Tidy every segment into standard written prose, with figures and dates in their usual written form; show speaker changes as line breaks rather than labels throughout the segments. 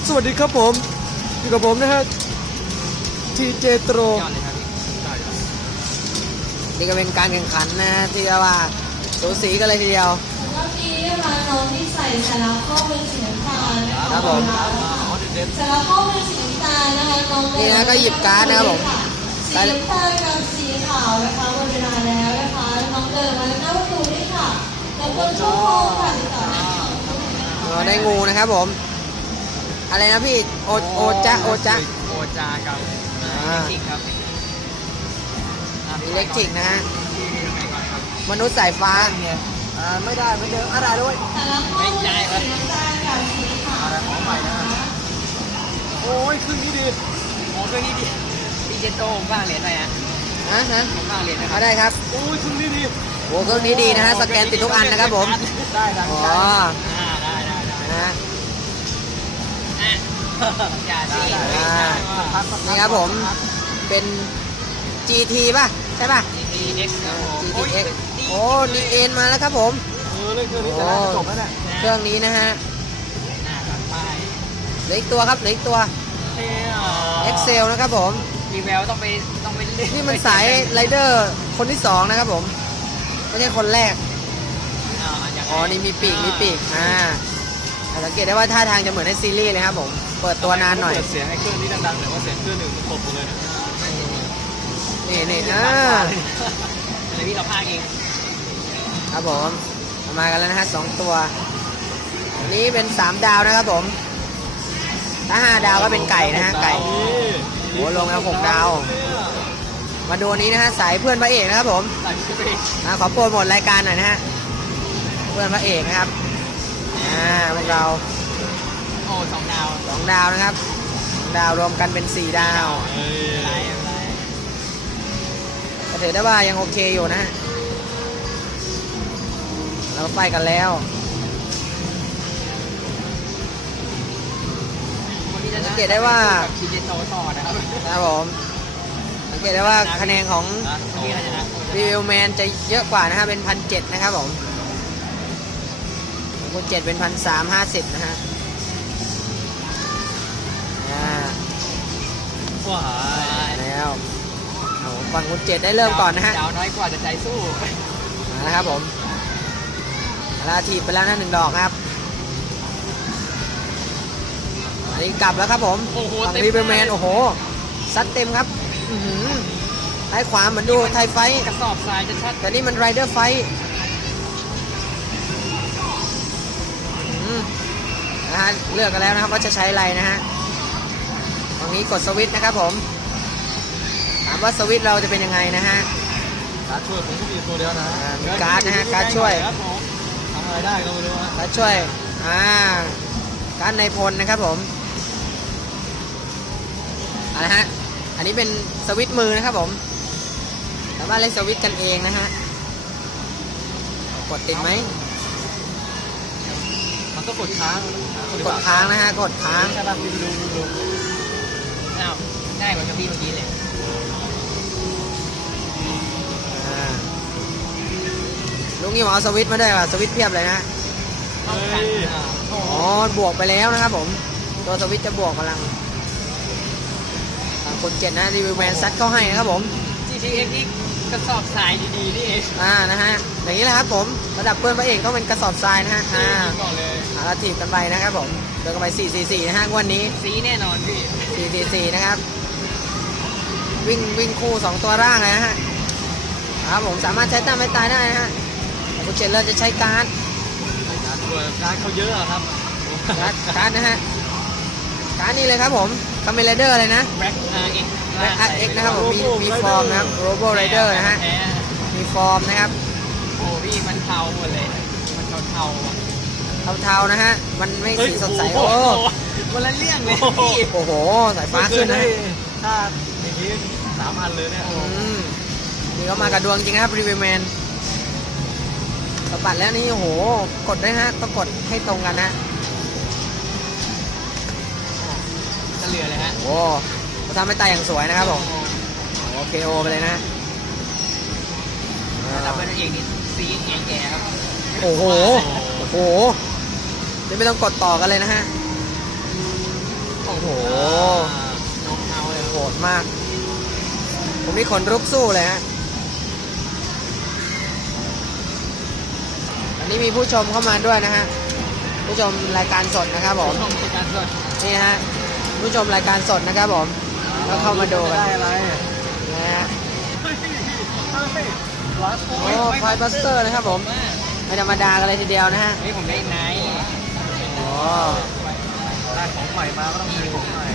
สวัสดีครับผมอยู่กับผมนะฮะทีเจโตรนี่ก็เป็นการแข่งขันนะที่ว่าสูสีกันเลยทีเดียว
รอบนี้นะคะน้องที่ใส่สาระข้อเป็นสีน้ำตาลนะคะ
ครับผม
สาระข้อเป็นสีน้ำตาลนะคะน้อง
นี่นะก็หยิบการ์ดนะครับผม
สีน้ำตาลกับสีขาวนะคะหมดเวลาแล้วนะคะน้องเดินมาหน้าประตูนี่ค่ะแล้วก็ชั่วโมงค่ะติดต่อ
ได้งูนะครับผมอะไรนะพี่โอจ๊ะ
กับอิเล็กทริกครับ
อิเล็กทริกนะฮะมนุษย์สายฟ้าไม่ได้ไม่เดินอะไรด้วย
สาระข้อเป็นสีน้ำตาลกับสีขาวของใหม่นะ
โอ้ยขึ้นนี้ดี
โอ้เครื่องนี้ดีดีเจโต้ผมบ้างเหรียญหน่อยฮะผมบ้างเหรียญนะครับ
ได้ครับ
โอ้ยเครื่องนี้ดี
โอ้เครื่องนี้ดีนะฮะสแกนติดทุกอันนะครับผม
ได้ดังใจได้
นะ
อย่าดี
นี่ครับผมเป็น GT ป่ะใช่ป่ะ
GTX
GTX โอ้ดีเอ็นมาแล้วครับผม
เล่นเครื่องนี้จะจบแล้วเนี่ย
เครื่องนี้นะฮะเหลืออีกตัวครับเหลืออีกตัว Excel นะครับผม
มีแววต้องไป
นี่มันสายไรเดอร์คนที่2นะครับผมไม่ใช่คนแรกอ๋อนี่มีปีกสังเกตได้ว่าท่าทางจะเหมือนในซีรีส์เลยครับผมเปิดตัวนานหน่อย
เปิดเสียงให้เครื่องนี้ดังๆแต่ว่าเสียงเครื่องหนึ่งมันครบเลย
นี่
อันนี้พี่เราพากเอง
ครับผมมากันแล้วนะฮะ2ตัวอันนี้เป็น3ดาวนะครับผมถ้า5ดาวก็เป็นไก่นะฮะไก่โอ้ลงแล้ว6ดาวมาดูนี้นะฮะสายเพื่อนพระเอกนะครับผมขอโปรโมทรายการหน่อยนะฮะเพื่อนพระเอกนะครับพวกเรา
โอ้2 ดาว
2 ดาวนะครับดาวรวมกันเป็น4 ดาวก็ถือได้ว่ายังโอเคอยู่นะเราไฟกันแล้วสังเกตได้ว่า
ทีเจโต้ต่อนะครับ
ครับผมสังเกตได้ว่าคะแนนของรีวิวแมนจะเยอะกว่านะฮะเป็น1,700นะครับผมคุณ7เป็น1,350นะฮะ
ว้า
แล้วฝั่งคุณ7ได้เริ่มก่อนนะฮะ
ดาวน้อยกว่าจะใจสู้
นะครับผมลาทีไปแล้วนะ1 ดอกครับอันนี้กลับแล้วครับผมฝั่งรีวิวแมนโอ้โหซัดเต็มครับท้ายขวาเหมือนดูไทยไฟ
กระสอบทรายจะชัด
แต่นี่มันไรเดอร์ไฟนะฮะเลือกกันแล้วนะครับว่าจะใช้อะไรนะฮะตรงนี้กดสวิตช์นะครับผมถามว่าสวิตช์เราจะเป็นยังไงนะฮะ
การช่วยผมก็มีตัวเดียวนะ
มีการ์ดนะฮะการ์ดช่วย
ทำอะไรได้ก็ไม่รู้ฮะ
การ์ดช่วยการ์ดในพลนะครับผมอะไรฮะอันนี้เป็นสวิตช์มือนะครับผมสามารถเล่นสวิตช์กันเองนะฮะกดติดไหม
มันก็กดค้าง
นะฮะกดค้าง
ใช่ป่ะดูอ้าวง่ายกว่ากับพี่เมื่อกี้เลย
ลุงนี่เอาสวิตช์มาได้ป่ะสวิตช์เพียบเลยนะอ๋อบวกไปแล้วนะครับผมตัวสวิตช์จะบวกพลังคน7นะรีวิวแมนซัดเข้าให้นะครับผม
GTX นี่กระสอบทรายดีๆนี่เอง
นะฮะอย่างนี้แหละครับผมระดับเพื่อนพระเอกต้องเป็นกระสอบทรายนะฮะเราถีบกันไปนะครับผมเดินกันไป444นะฮะวันนี้
สีแน่นอนพี่
444นะครับวิ่งคู่2ตัวร่างเลยนะฮะครับผมสามารถใช้ตามไม่ตายได้นะฮะคุณเจนเลอร์จะใช้การ์ด
เขาเยอะครับ
การ์ดนะฮะการ์ดนี่เลยครับผมคาเมนไรเดอร์เลยนะ
แบ็ค
เอ็กนะครับผมมีฟอร์มนะครับโรโบไรเดอร์นะฮะมีฟอร์มนะครับ
โอ้พี่มันเทาหมดเลยมันเทา
นะฮะมันไม่สีสดใสโอ้
วันละเรื่องเลย
โอ้โหสายฟ้าขึ้นนะ
ถ้าอย่างนี้3 อันเลยเนี่ย
นี่ก็มากับดวงจริงนะครับรีวิวแมนสะบัดแล้วนี่โอ้โหกดได้ฮะต้องกดให้ตรงกันนะ
จะเหลือเลยฮะ
โอ้ทำให้ตายอย่างสวยนะครับผมโอเคโอไปเลยนะ
แต่เป็นเอกนี่ซีแก่ครับ
โอ้โหจะไม่ต้องกดต่อกันเลยนะฮะโห
เงาเลย
โหดมาก ผมมีขนลุกสู้เลยฮะ อันนี้มีผู้ชมเข้ามาด้วยนะฮะ ผู้ชมรายการสดนะครับผม
ชมรายการสด
นี่ฮะ ผู้ชมรายการสดนะครับผม ก็เข้ามาดูกัน
ได้อะไร
นะฮะ
วัด
โอ้ไฟบัสเตอร์นะครับผม ไม่ธรรมดากันเลยทีเดียวนะฮะ
นี่ผมได้ไนท์
โอ้
ได้ของใหม่มาก็ต้องมีของใหม่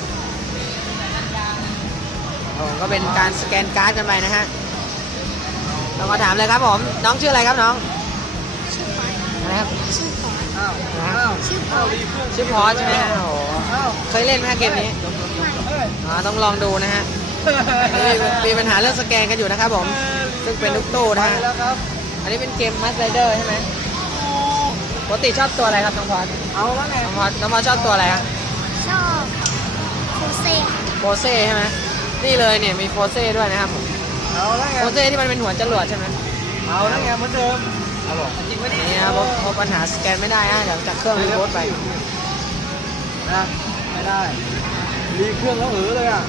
ผมก็เป็นการสแกนการ์ดกันไปนะฮะเรามาถามเลยครับผม น้องชื่ออะไรครับน้องอะไรครับ
อ้าวอ้าวรีเครื่อง
ชื่อพอสใช่ไหมฮะโอ้โห
อ้าว
เคยเล่นไหมฮะเกมนี้อ๋อต้องลองดูนะฮะมีปัญหาเรื่องสแกนกันอยู่นะครับผม ซึ่งเป็นลูกตู้นะฮะ
แล้วครับ
อันนี้เป็นเกมมัสไรเดอร์ใช่ไหมปกติชอบตัวอะไรครับน้องพอส
เอาแล้วไง
น้องพอสชอบตัวอะไรฮะ
ชอบโคเซ่
โฟเซ่ใช่ไหมนี่เลยเนี่ยมีโฟเซ่ด้วยนะครับผม
เอาแล้วไง
โฟเซ่ที่มันเป็นหัวจรวดใช่ไหม
เอาแล้วไงเหมือนเดิม
ครับผม
จริงปะเนี่ย
นี่นะครับเพราะปัญหาสแกนไม่ได้ฮะเดี๋ยวจากเครื่องรีโพสต์ไป
นะไม่ได้รีเครื่องแล้วเลยอ่ะ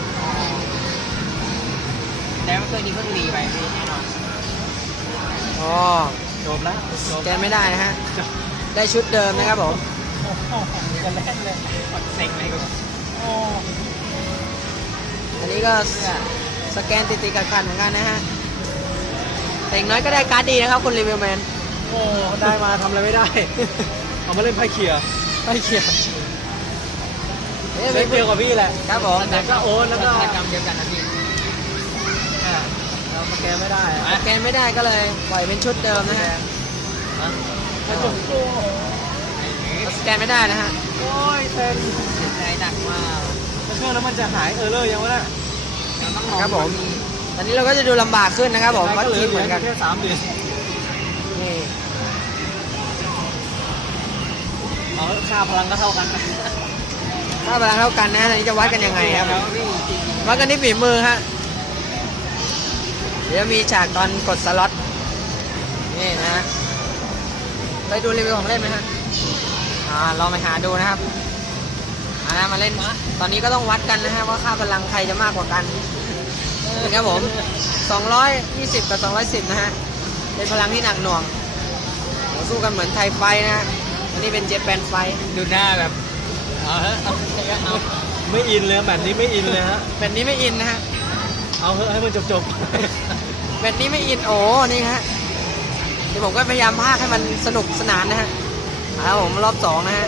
แต่เมื่อคืนนี้เพิ่งรีไปพี่แน่นอน
อ๋อ
จบแล้วจ
ส
บ
แกนไม่ได้นะฮะได้ชุดเดิมนะครับผม
กันเล่นเลยกดเซ็งเลยกูโอ้
อันนี้ก็สแกนติดๆขัดๆเหมือนกันนะฮะแต่อย่างน้อยก็ได้การ์ดดีนะครับคุณรีวิวแมน
โหได้มาทำอะไรไม่ได้ เอามาเล่นไพ่เขี่ย
ไปเขียว
เล่นเดียวกับพี่แหละ
ครับผม
แต่ก็โอนแล้วก็
กรรมเดียวกันนะพี่
เราสแกนไม่ได้
สแกนไม่ได้ก็เลยปล่อยเป็นชุดเดิมนะฮะ
กระจกโอ้
สแกนไม่ได้นะฮะ
โอ้ยเซ็น
เสียใจหนักมาก
ถ้าเครื่องแล้วมันจะหายเลอยังวะน่ะ
เราต้องลอง
ครับผมตอนนี้เราก็จะดูลำบากขึ้นนะครับผมวัดทีมเหมือนกัน
แค่3 เหรียญ
นี่
เอาค่าพลังก็เท่ากัน
ถ้าพลังเท่ากันนะฮะอันนี้จะวัดกันยังไงครับผม
พี่จริง
วัดกันที่ฝีมือฮะ เดี๋ยวมีฉากตอนกดสล็อต นี่นะฮะไปดูรีวิวของเล่นไหมฮะลองไปหาดูนะครับมาเล่น ตอนนี้ก็ต้องวัดกันนะฮะว่าค่าพลังใครจะมากกว่ากันนี่ครับผม 220 กับ 210 นะฮะ เป็นพลังที่หนักหน่วงโหสู้กันเหมือนไทยไฟท์นะฮะ อันนี้เป็นเจแปนไฟท์
ดูหน้าแบบเอาเถอะเอาเอา
ไม่อินเลยแบบนี้ไม่อินเลยฮะ
แบบนี้ไม่อินนะฮะ
เอาเถอะให้มันจบ
แบบนี้ไม่อินโอ้นี่ฮะเดี๋ยวผมก็พยายามพากย์ให้มันสนุกสนานนะฮะแล้วผมรอบ2นะฮะ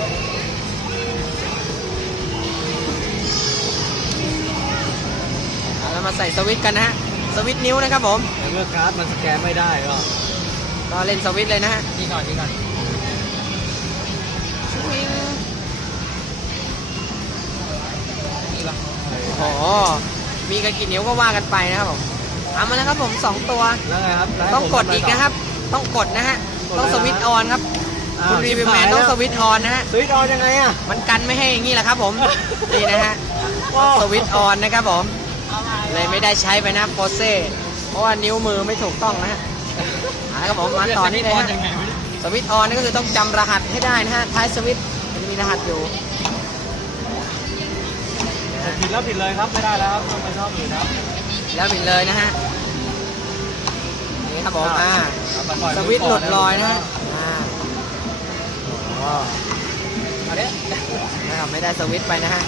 แล้วมาใส่สวิตช์กันนะฮะ สวิตช์นิ้วนะครับผม
แต่เมื่อการ์ดมันสแกนไม่ได้ก็
เล่นสวิตช์เลยนะฮะ
ดีก่อนดีก่อน
สวิง
ดีป่ะ
โอ้โหมีกันกี่นิ้วก็ว่ากันไปนะครับผมเอามาแล้วครับผม2ตัว
แล้วไงครับแล้วให้
ต้องกด
ผมทำะไร
อีกนะครับ ต้องกดนะฮะ ต้องสวิตช์ออนครับ
อ้า
คุณรีวิวแมนต้องสวิตช์ออนนะฮะ
สวิตช์ออนยังไงอ่ะ
มันกันไม่ให้อย่างนี้แหละครับผม นี่นะฮะ สวิตช์ออนนะครับผม เลยไม่ได้ใช้ไปนะโปเซ่เพราะว่านิ้วมือไม่ถูกต้องนะฮะครับผมมาต่อนี่เลยฮะ
ยังไงวะเนี่ย
สวิตช์ออนนี่ก็คือต้องจำรหัสให้ได้นะฮะ ท้ายสวิตช์มันจะมีรหัสอยู่
ผิดแล้วผิดเลยครับไม่ได้แล้วครับต้องไปชอบอื่นครับ
แล้วปิดเลยนะฮะ นี่ครับผม
เอาไปปล่อย
สวิตช์หลุดลอยนะฮะอ๋อ
เอาเด้อ
นะครับไม่ได้สวิตช์ไปนะฮะ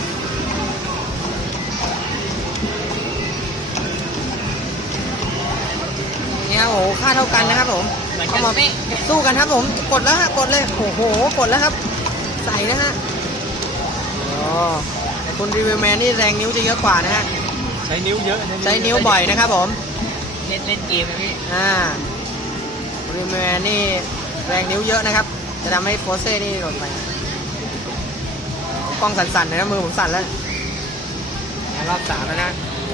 นี่ครับโอ้โหค่าเท่ากันนะครับผม
เหมือนกั
เข้าน มา
เป๊ะ
สู้กันครับผม กดแล้วฮะ กดเลย โอ้โห กดแล้วครับ ใส่นะฮะอ๋อแต่คุณรีวิวแมนนี่แรงนิ้วจะเยอะกว่านะฮะ
ใช้นิ้วเยอะ
ใช้นิ้วบ่อยนะครับผม
เล่นเกมนะพี่
รีวิวแมนนี่แรงนิ้วเยอะนะครับ จะทำให้โฟเซ่นี่หล่นไปกล้องสั่นๆเลยนะมือผมสั่นแล้วรอบ3แล้วนะ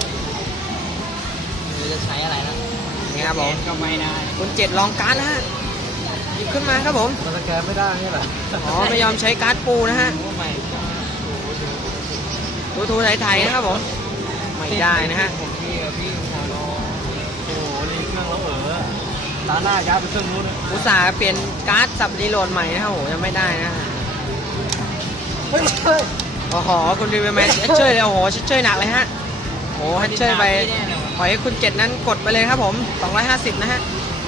ไม่รู้จะใช้อะไรแล้ว
นี่ครับผม
ก็ไม่ได้
คุณ7ลองการ์ดนะฮะ หยิบขึ้นมาครับผม
มันสแกนไม่ได้นี่แหละ
อ๋อไม่ยอมใช้การ์ดปูนะฮะ
โอ้ไม่
ทูไทยๆนะครับผม ไม่ได้นะฮะ
ผมพี่หัวโล
โอ้โหรีเครื่องแล้วตาหน้าย้ายไปเครื่องนู้นนะ
อุตส่าห์เปลี่ยนการ์ดสับรีโหลดใหม่นะครับโหยังไม่ได้นะฮะ
เฮ้ยเฮ้ย
โอ้โหคุณรีวิวแมนเชยเลยโอ้โหเชยหนักเลยฮะโอ้โหเชยไปปล่อยให้คุณเจ็ดนั้นกดไปเลยครับผม250นะฮะ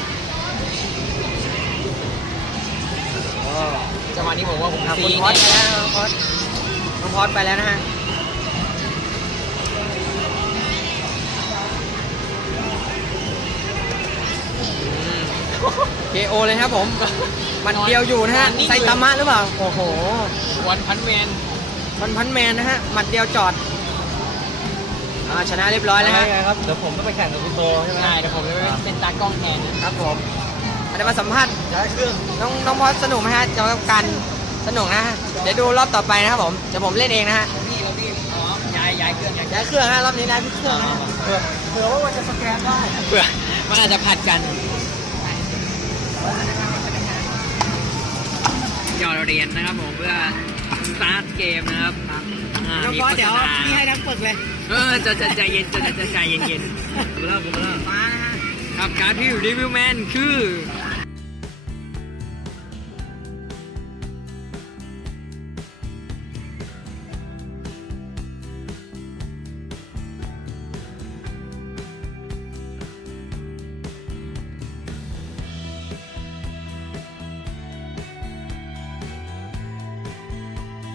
จังหวะนี้ผมว่าผม
อ่ะ
ซี
คุณพอดไปแล้วน้องพอดน้องพอดไปแล้วนะฮะเคโอเลยครับผมหมัดเดียวอยู่นะฮะไซตามะหรือเปล่าโอ้โห
วันพันแมน
พันแมนนะฮะหมัดเดียวจอดชนะเรียบร้อยแล้วฮะ
ครับเดี๋ยวผมต้องไปแข่งกับคุณโตใช่ไหม
ใช่เดี๋ยวผมจะเป็นตากล้องแทนนะครับ
ผมอันนี้มาสัมภาษณ์
ย้ายเครื่อง
น้องพอดสนุกไหมฮะเกี่ยวกับการสนุกนะฮะเดี๋ยวดูรอบต่อไปนะครับผมเดี๋ยวผมเล่นเองนะฮะ
พี่เราพี่อ๋อย้ายเครื่อง
ย้ายเครื่องฮะรอบนี้ย้ายเครื่องนะฮะ
เผื่อว่ามันจะสแกนได้
เพื่อมันอาจจะผัดกันหยอดเหรียญนะครับผมเพื่อสตาร์ทเกมนะครับ
น้อง
มี
พอ
โฆ
ดเดี๋
ษ
ยว
ณา
พี่ให้ทั้งปึกเลย
จะใจเย็นจะใจเย็นๆกูเล่า
มานะฮะ
ครับการดที่รีวิวแมนคือ